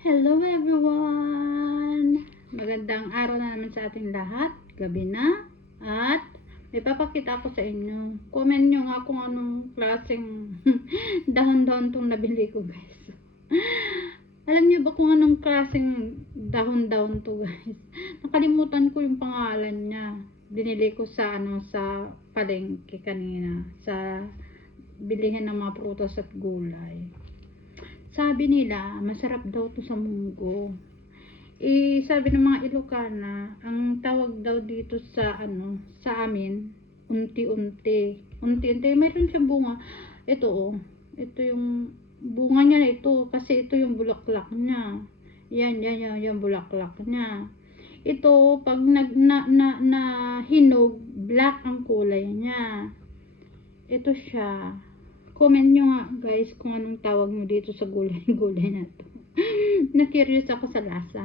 Hello everyone! Magandang araw na naman sa ating lahat. Gabi na. At may papakita ako sa inyo. Comment nyo nga kung anong klaseng dahon-dahon tong nabili ko, guys. Alam niyo ba kung anong klaseng dahon-dahon to, guys? Nakalimutan ko yung pangalan niya. Binili ko sa sa palengke kanina. Sa bilihan ng mga prutas at gulay. Sabi nila, masarap daw to sa munggo. Sabi ng mga Ilocana, ang tawag daw dito sa sa amin, unti-unti. Unti-unti, mayroon siyang bunga. Ito ito yung bunga niya na ito, kasi ito yung bulaklak niya. Yan bulaklak niya. Ito, pag hinog, black ang kulay niya. Ito siya. Comment nyo nga, guys, kung anong tawag nyo dito sa gulay na to. Na-curious ako sa lasa.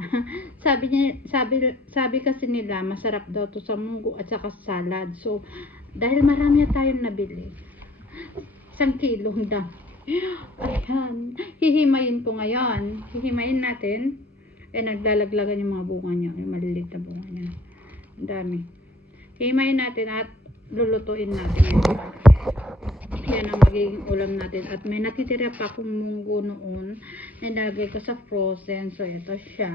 Sabi kasi nila, masarap daw to sa munggo at saka salad. So, dahil marami na tayong nabili, 1 kilo daw. Ayan. Hihimayin ko ngayon. Hihimayin natin. Naglalaglagan yung mga bunga niya. Yung maliliit na bunga niya. Ang dami. Hihimayin natin at lulutuin natin. Yan ang magiging ulam natin. At may nakitira pa akong munggo noon. Nilagay ko sa frozen. So, ito siya.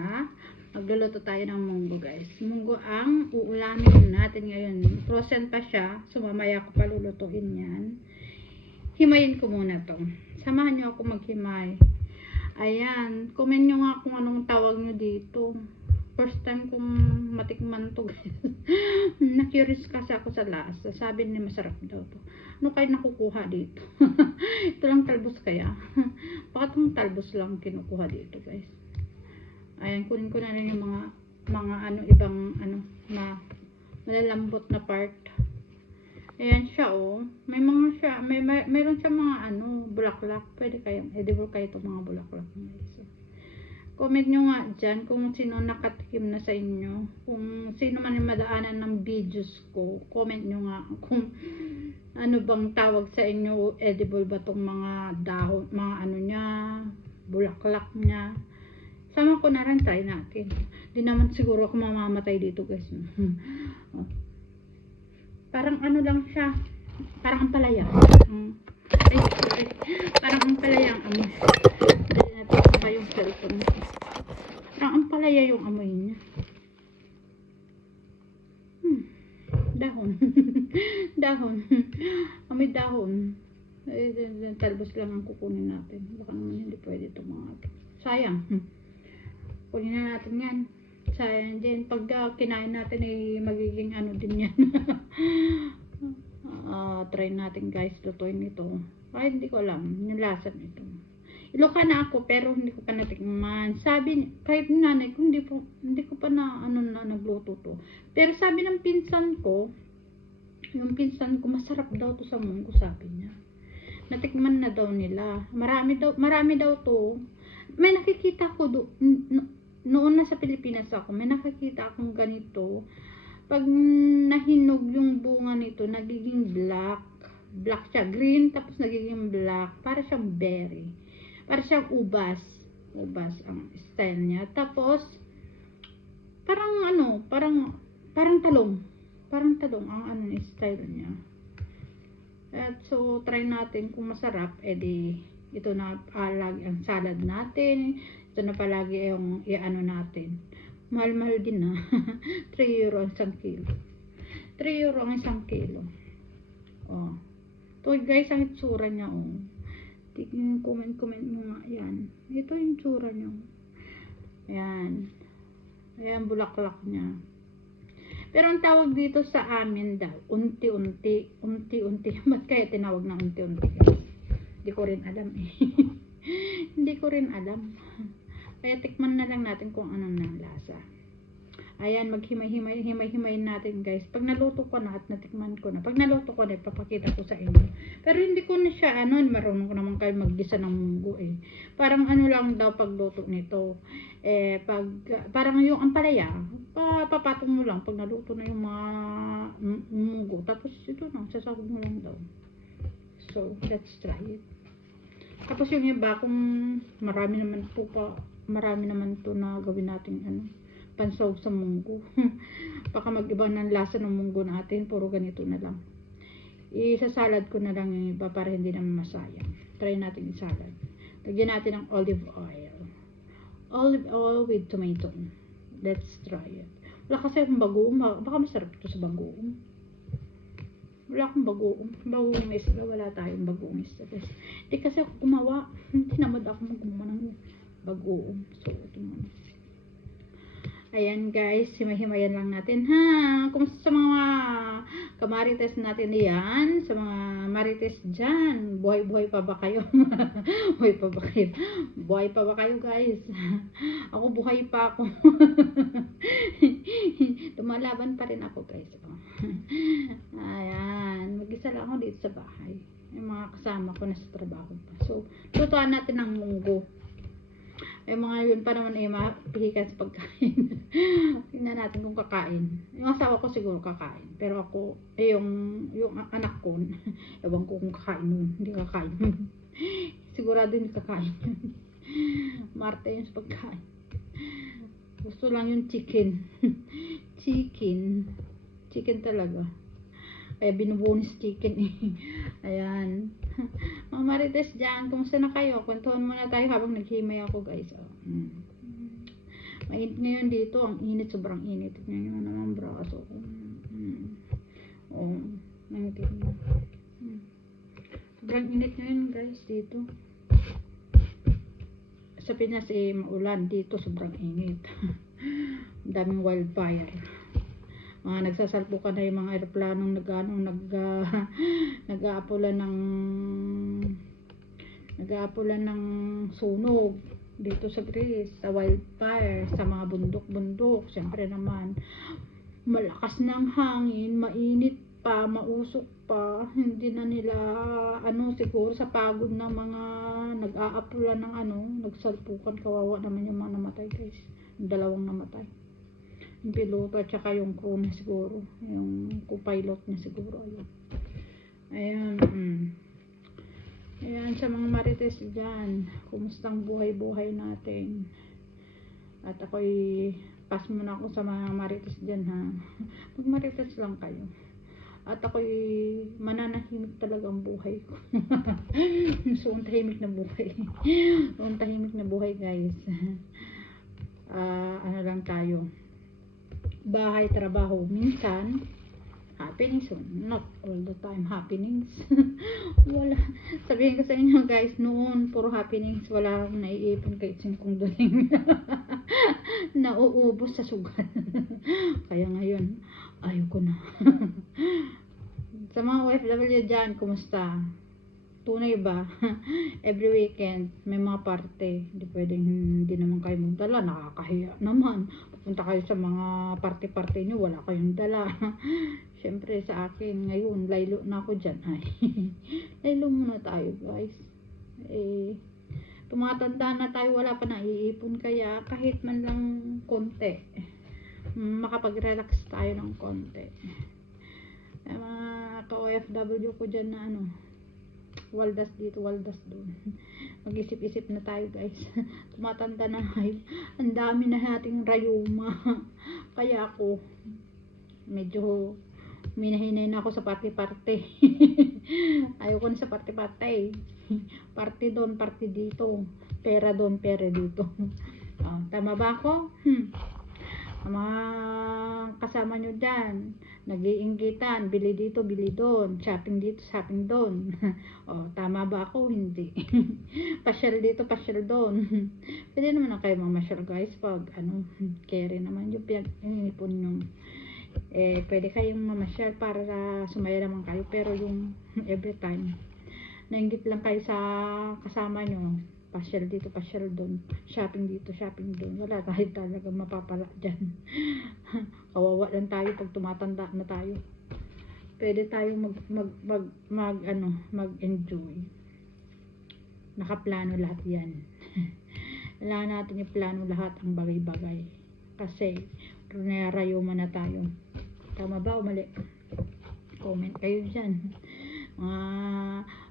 Magluluto tayo ng munggo, guys. Munggo ang uulamin natin ngayon. Frozen pa siya. So, mamaya ko palulutuin yan. Himayin ko muna to. Samahan nyo ako maghimay. Ayan. Comment nyo nga kung anong tawag nyo dito. First time kong matikman to, guys. Na-curious kasi ako sa lasa. Sabi niya masarap daw to. Ano kayo nakukuha dito? Ito lang talbos kaya. Bakit itong talbos lang kinukuha dito, guys? Ayan, kunin ko na rin yung mga ibang na malalambot na part. Ayan siya, may mga siya, mayroon siya mga bulaklak. Pwede kayong edible kayo itong mga bulaklak, guys. Comment nyo nga dyan kung sino nakatikim na sa inyo. Kung sino man yung madaanan ng videos ko. Comment nyo nga kung ano bang tawag sa inyo. Edible ba tong mga dahon, mga niya, bulaklak niya. Sama ko na rin, try natin. Di naman siguro ako mamamatay dito, guys. Parang lang siya. Parang ang palaya. Sorry. Parang ang palaya ang amoy. Dali natin pa yung cellphone. Parang ang palaya yung amoy niya. Dahon. Dahon. Amoy dahon. Talbos lang ang kukunin natin. Baka naman hindi pwede ito mga ito. Sayang. Kunin na natin yan. Sayang din. Pag kinain natin magiging din yan. Try natin, guys, lutuin ito. Kahit hindi ko alam yung lasa nito. Ilocana ako pero hindi ko pa natikman. Sabi kahit nanay ko hindi ko pa na nagluto to. Pero sabi ng pinsan ko, yung pinsan ko masarap daw to sa munggo, sabi niya. Natikman na daw nila. Marami daw to. May nakikita ko noon na sa Pilipinas ako, may nakikita akong ganito. Pag nahinog yung bunga nito, nagiging black siya, green tapos nagiging black, para siyang berry. Para siyang ubas ang style niya. Tapos parang talong ang style niya. At so try natin kung masarap, ito na palagi ang salad natin. Ito na palagi yung natin. Mahal-mahal din na. 3 euro ang 1 kilo. 3 euro ang 1 kilo. Ito, guys, ang itsura niya, comment mo nga yan. Ito yung tsura niya. Ayan, bulaklak niya. Pero ang tawag dito sa amin daw, unti-unti. Ba't kaya tinawag na unti-unti? Hindi ko rin alam Hindi ko rin alam. Kaya tikman na lang natin kung anong lasa. Ayan, maghimay-himay natin, guys. Pag naluto ko na at natikman ko na. Pag naluto ko na, ipapakita ko sa inyo. Pero hindi ko na siya, marunong ko naman kayo maggisa ng munggo Parang lang daw pagluto nito. Parang yung ampalaya, papatong mo lang pag naluto na yung mga munggo. Tapos ito na, sasabog mo lang daw. So, let's try it. Tapos yung iba, kung marami naman po pa marami naman to na gawin natin ano, pansaw sa munggo. Baka mag-iba ng lasa ng munggo natin, puro ganito na lang. Isasalad ko na lang yung iba para hindi naman masayang. Try natin isalad. Lagyan natin ng olive oil. Olive oil with tomato. Let's try it. Wala kasi akong bagoong. Baka masarap ito sa bagoong. Wala akong bagoong. Bagoong isda. Wala tayong bagoong isda. Hindi kasi ako gumawa. Tinamad ako gumawa ng bagoong. So, ito naman. Ayan guys, himay-himayan lang natin ha. Kumusta sa mga kamarites natin diyan? Sa mga marites dyan, buhay-buhay pa ba kayo? Buhay pa ba kayo? Buhay pa ba kayo guys? Ako buhay pa ako. Tumalaban pa rin ako guys. Ayan, mag-isa lang ako dito sa bahay. Yung mga kasama ko nasa trabaho pa. So, lutuan natin ng munggo. Ay mga yun pa naman ay mapihikan sa pagkain. Tingnan natin kung kakain. Yung asawa ko siguro kakain. Pero ako, yung anak ko, ewan ko kung kakain nun. Hindi kakain nun. Sigurado hindi kakain yun. Marte yun sa pagkain. Gusto lang yung chicken. Chicken talaga. Kaya binubunis chicken eh. Ayan. Mga marites dyan, kumusta na kayo? Kwentuhan muna tayo habang naghimay ako guys. Mainit ngayon dito. Ang init, sobrang init. Tignan nyo naman braso ko. Nangitin mo. Sobrang init ngayon guys dito. Sa Pinas eh maulan. Dito sobrang init. Daming wildfire. Mga nagsasalpukan na yung mga aeroplanong nag-aapulan ng sunog dito sa Greece, sa wildfire, sa mga bundok-bundok. Siyempre naman malakas ng hangin, mainit pa, mausok pa, hindi na nila siguro sa pagod ng mga nag-aapulan ng nagsalpukan. Kawawa naman yung mga namatay guys, yung dalawang namatay, yung piloto at saka yung crew na siguro, yung co-pilot na siguro. Ayan. Ayan sa mga marites dyan, kumustang buhay-buhay natin. At ako'y pass muna ako sa mga marites dyan ha. Mag marites lang kayo. At ako'y mananahimik talaga ang buhay ko. So tahimik na buhay. Tahimik na buhay guys. Ano lang tayo, bahay, trabaho, minsan happenings, not all the time happenings. Wala, sabihin ko sa inyo guys, noon puro happenings, wala akong naiipon kahit 5 duling. Nauubos sa sugal. Kaya ngayon ayoko na. Sa mga OFW dyan, kumusta? Tunay ba? Every weekend may mga parte. Hindi pwedeng hindi naman kayo magdala, nakakahiya naman. Pupunta kayo sa mga parte-parte nyo, wala kayong dala. Syempre sa akin ngayon, laylo na ako dyan. Ay, laylo muna tayo guys. Tumatanda na tayo, wala pa naiipon, kaya kahit man lang konti, makapag-relax tayo ng konti. Mga ka-OFW ko dyan na waldas dito, waldas doon. Mag-isip-isip na tayo guys. Tumatanda na tayo. Ang dami na nating rayuma. Kaya ako medyo minahinay na ako sa parte-parte. Ayoko na sa parte-parte. Parte doon, parte dito. Pera doon, pera dito. Tama ba ako? Mga kasama nyo dyan, nag-iinggitan, bili dito, bili doon, shopping dito, shopping doon. Tama ba ako? Hindi. Pasyal dito, pasyal doon. Pwede naman na kayo mamasyal guys pag carry naman yung pinag-inipon nyo. Pwede kayong mamasyal para sumaya naman kayo, pero yung every time nainggit lang kayo sa kasama nyo, pasyal dito, pasyal doon, shopping dito, shopping doon, wala tayo talaga mapapala dyan. Kawawa lang tayo pag tumatanda na tayo. Pwede tayong mag-enjoy. Nakaplano lahat yan. Kailangan natin i-plano lahat ang bagay-bagay. Kasi runayarayuma na tayo. Tama ba o mali? Comment kayo dyan.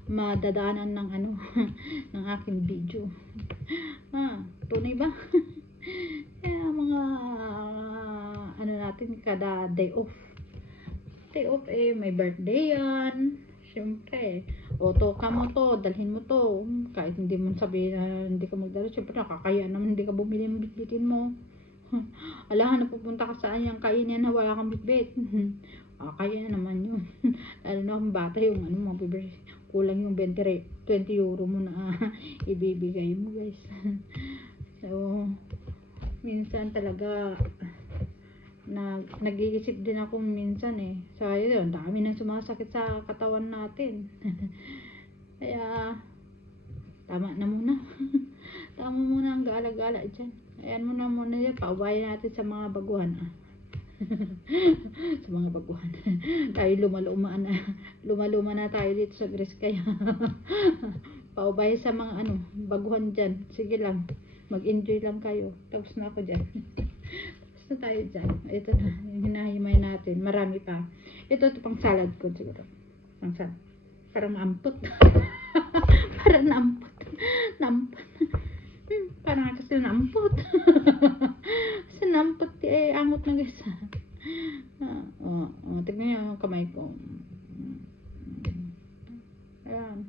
Madadaanan ng ng aking video. na iba. Kaya mga ano natin, kada day off. Day off may birthday yan. Siyempre, to ka mo to, dalhin mo to. Kahit hindi mo sabihin na hindi ka magdala, siyempre nakakaya naman hindi ka bumili ng bitbitin mo. Alahan na pupunta ka saan yung kainin na wala kang bitbit. Kaya naman yun. Lalo na kung bata yung mabibili. Kulang yung 20 euro mo na ibibigay mo guys. So, minsan talaga nag-iisip din ako minsan so yun, dami nang sumasakit sa katawan natin. Kaya tama na muna. Tama muna ang gala-gala dyan. Ayan muna yan, paubayan natin sa mga baguhan sa mga baguhan. Tayo lumaluma na tayo dito sa Greece, kaya paubay sa mga baguhan dyan. Sige lang, mag-enjoy lang kayo. Tapos na ako dyan. Tapos na tayo dyan. Ito na, yung hinahimay natin. Marami pa. Ito pang salad ko siguro. Pang salad. Parang ampot. Parang nampot. Parang kasi nampot. Sa nampot angot na guys. Tignan niyo yung kamay ko. Ayan.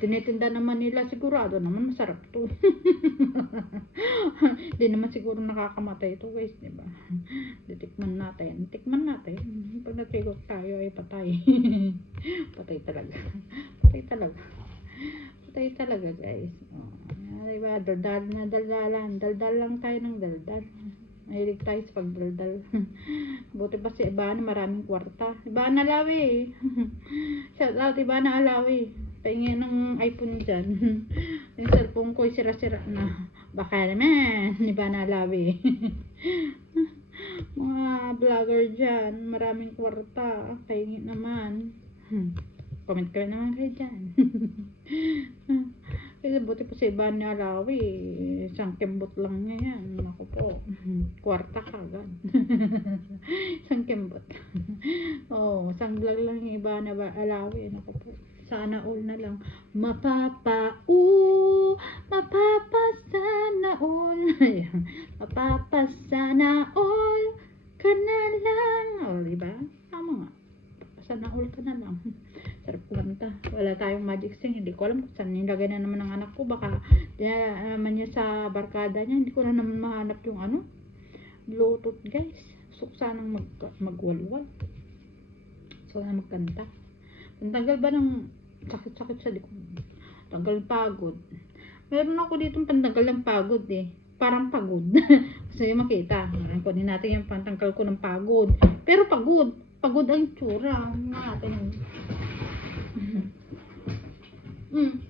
Tinitinda naman nila, sigurado naman masarap to. Hindi naman siguro nakakamatay ito guys, diba? Tikman natin. Pag natigok tayo ay patay. Patay talaga. Patay talaga guys. Diba? Daldal lang tayo ng daldal. Mahilig tayo sa pagdaldal. Buti pa si Ibana, maraming kwarta. Ibana Alawi. Shout out Ibana Alawi. Pahingi ng iPhone dyan. Yung cellphone ko sira-sira na. Baka naman, Ibana Alawi. Mga vlogger dyan, maraming kwarta. Pahingi naman. Comment kayo naman kayo dyan. Kasi buti po si Iban ni Alawi, isang kembot lang niya yan. Ako po, kwarta kagad. Isang kembot. Isang vlog lang yung Iban ni Alawi. Ako po, sana all na lang. Mapapa sana all. Mapapa sana all ka na lang. Diba? Tama nga. Sana all ka na lang. Sarap kumanta. Wala tayong magic sing. Hindi ko alam kung saan nilagay na naman ng anak ko. Baka naman niya sa barkada niya. Hindi ko na naman mahanap yung Bluetooth guys. So sanang magwalwal. So na magkanta. Pantanggal ba ng sakit-sakit sa likod? Tanggal pagod. Meron ako dito pantanggal ng pagod Parang pagod. Kasi makita. Kunin natin yung pantanggal ko ng pagod. Pero pagod. Pagod ang tsura. Natin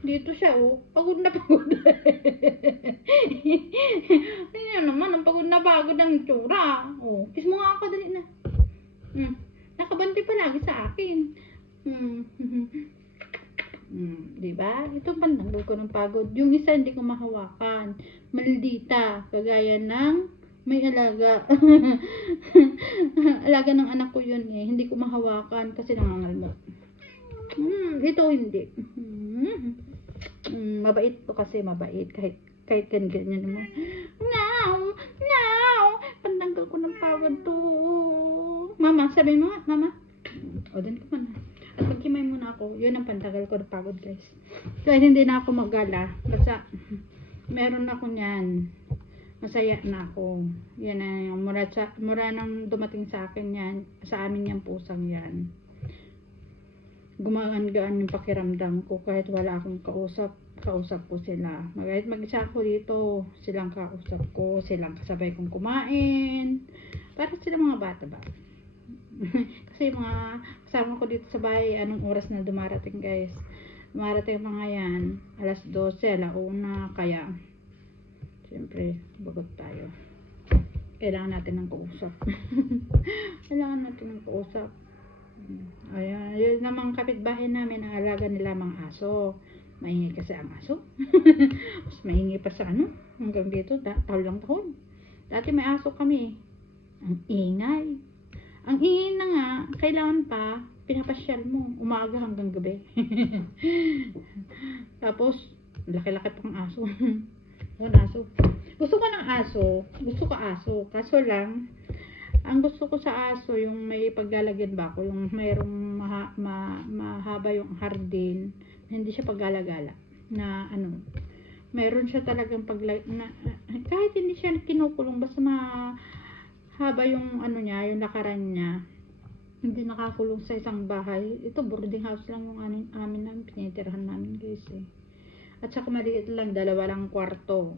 dito siya pagod na pagod. Ayun naman, ang pagod na pagod ang tsura. Kiss mo nga ako, dali na. Nakabanti palagi sa akin. Diba? Ito pantanggal ko ng pagod. Yung isa hindi ko mahawakan. Maldita. Kagaya ng may alaga. Alaga ng anak ko yun Hindi ko mahawakan kasi nangangalmot. Ito hindi. Mabait to kasi, mabait. Kahit ganyan mo. No! Pantanggal ko ng pagod to. Mama, sabi mo nga, mama. Doon ka man. At pagkimay muna ako. Yun ang pantanggal ko ng pagod guys. Kahit hindi na ako magala. Basta, meron ako niyan. Masaya na ako. Yan na mura nang dumating sa akin yan. Sa amin yung pusang yan. Gumagaan yung pakiramdam ko kahit wala akong kausap ko sila. Kahit mag-isa ako dito, silang kausap ko, silang kasabay kong kumain. Para sila mga bata ba? Kasi mga kasama ko dito sa bahay, anong oras na dumarating guys? Dumarating mga yan, alas 12, alauna, kaya siyempre, bagot tayo. Kailangan natin ng kausap. Kailangan natin ng kausap. Ayan, yun namang kapitbahay namin, ang alaga nila mga aso. Maingay kasi ang aso. Mas maingay pa sa hanggang dito, taon. Dati may aso kami. Ang ingay. Ang ingay na nga, kailangan pa, pinapasyal mo, umaga hanggang gabi. Tapos, Laki-laki pang aso. Ang aso. Gusto ko ng aso. Gusto ko aso. Kaso lang, ang gusto ko sa aso, yung may paglalagyan ba ako, yung mayroong mahaba yung hardin, hindi siya paggalagala. Na ano, mayroon siya talagang kahit hindi siya kinukulong, basta mahaba yung ano niya, yung lakaran niya. Hindi nakakulong sa isang bahay. Ito, boarding house lang yung amin pinitirahan namin guys eh. At saka maliit lang, 2 lang kwarto.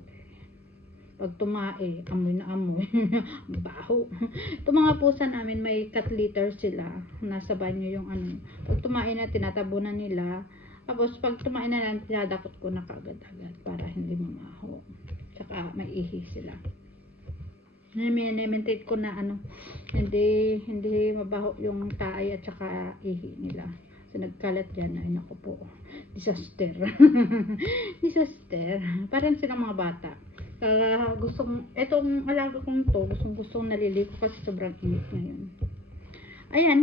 Pag tumae, amoy na amoy. Baho. Itong mga pusa namin, may cat litter sila. Nasa banyo yung ano. Pag tumae na, tinatabunan nila. Tapos, pag tumae na lang, tinadakot ko na kagad-agad para hindi mamaho. Tsaka, may ihi sila. Nimimintate ko na ano, hindi mabaho yung taay at saka ihi nila. So, nagkalat dyan. Ay, naku po. Disaster. Disaster. Parang silang mga bata. Etong alaga kong to, gustong naliligo kasi sobrang init ngayon. Ayan.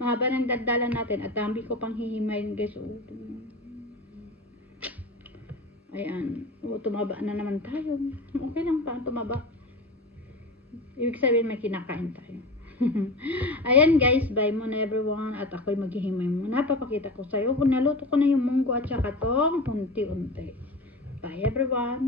Mahaba ng dagdalan natin at dami ko pang hihimayin guys. Ayan. Tumaba na naman tayo. Okay lang pa, tumaba. Ibig sabihin may kinakain tayo. Ayan guys, bye muna everyone at ako'y maghihimay muna. Papakita ko sa'yo kung naluto ko na yung munggo at saka tong unti-unti. Bye everyone.